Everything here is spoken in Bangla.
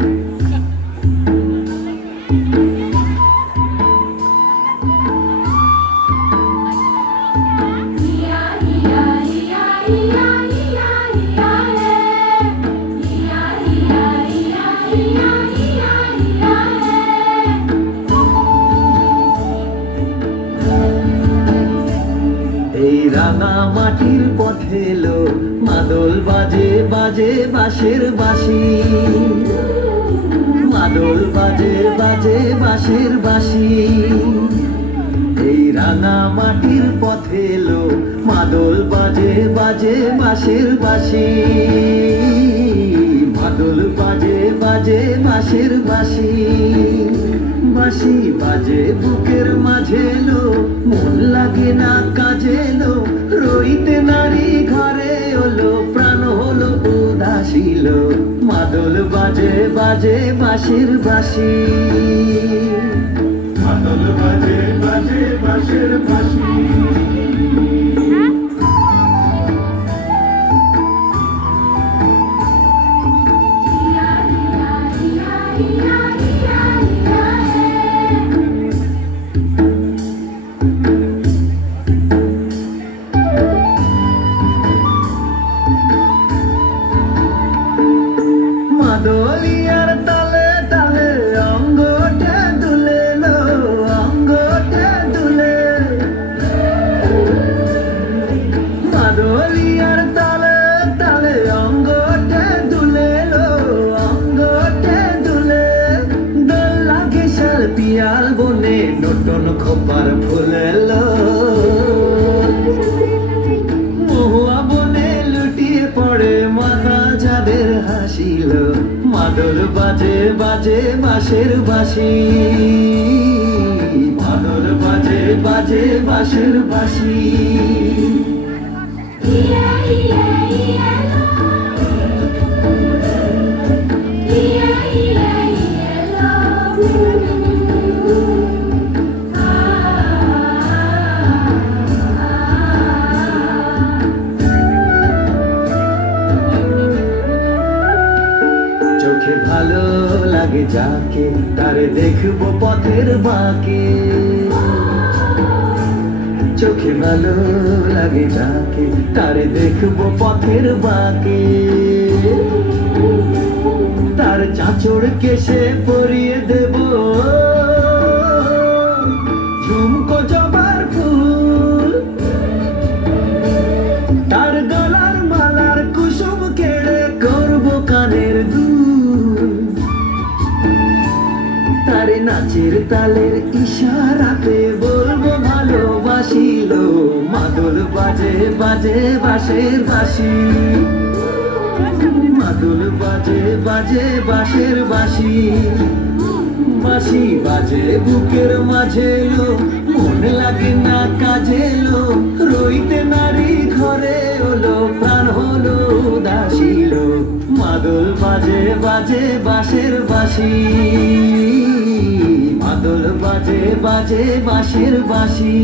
এই রাঙা মাটির পথে এলো মাদল বাজে বাজে বাঁশের বাঁশি, মাদল বাজে বাজে বাঁশের বাঁশি। এই রাঙা মাটির পথে এলো মাদল বাজে বাজে বাঁশের বাঁশি, মাদল বাজে বাজে বাঁশের বাঁশি। বাঁশি বাজে বুকের মাঝে এলো, মন লাগে না কাজে এলো, রইতে নারী ঘরে হলো, প্রাণ হলো উদাসীল। মাদল বাজে বাজে বাঁশের বাঁশি, মাদল বাজে বাজে বাঁশের বাঁশি। মাদলিয়ার তালে তালে অঙ্গটা দুলে লো, অঙ্গটা দুলে। মাদলিয়ার তালে তালে অঙ্গটা দুলে লো, অঙ্গটা দুলে। দোল লাগে শাল পিয়াল বনে, নতুন খোপার ফুলে লো। মহুয়া বনে লুটিয়ে পড়ে মাথা যাদের হাসিল। মাদল বাজে বাজে বাঁশের বাঁশি, মাদল বাজে বাজে বাঁশের বাঁশি। চোখে ভালো লাগে যাকে, তারে দেখবো পথের বাঁকে। চোখে ভালো লাগে যাকে, তারে দেখবো পথের বাঁকে। তার চাঁচড় কেশে পরিয়ে দেব ঝুমকো জবার ফুল, তার গলার মালার কুসুম কেড়ে করবো কানের দুল। তারে নাচের তালের ইশারাতে বলবো ভালোবাসিল। মাদল বাজে বাজে বাঁশের বাঁশি, মাদল বাজে বাজে বাঁশের বাঁশি। বাঁশি বাজে বুকের মাঝে এলো, মন লাগে না কাজে এলো, রইতে নারী ঘরে হলো, প্রাণ হলো উদাসীল। মাদল বাজে বাজে বাঁশের বাঁশি, মাদল বাজে বাজে বাঁশের বাঁশি।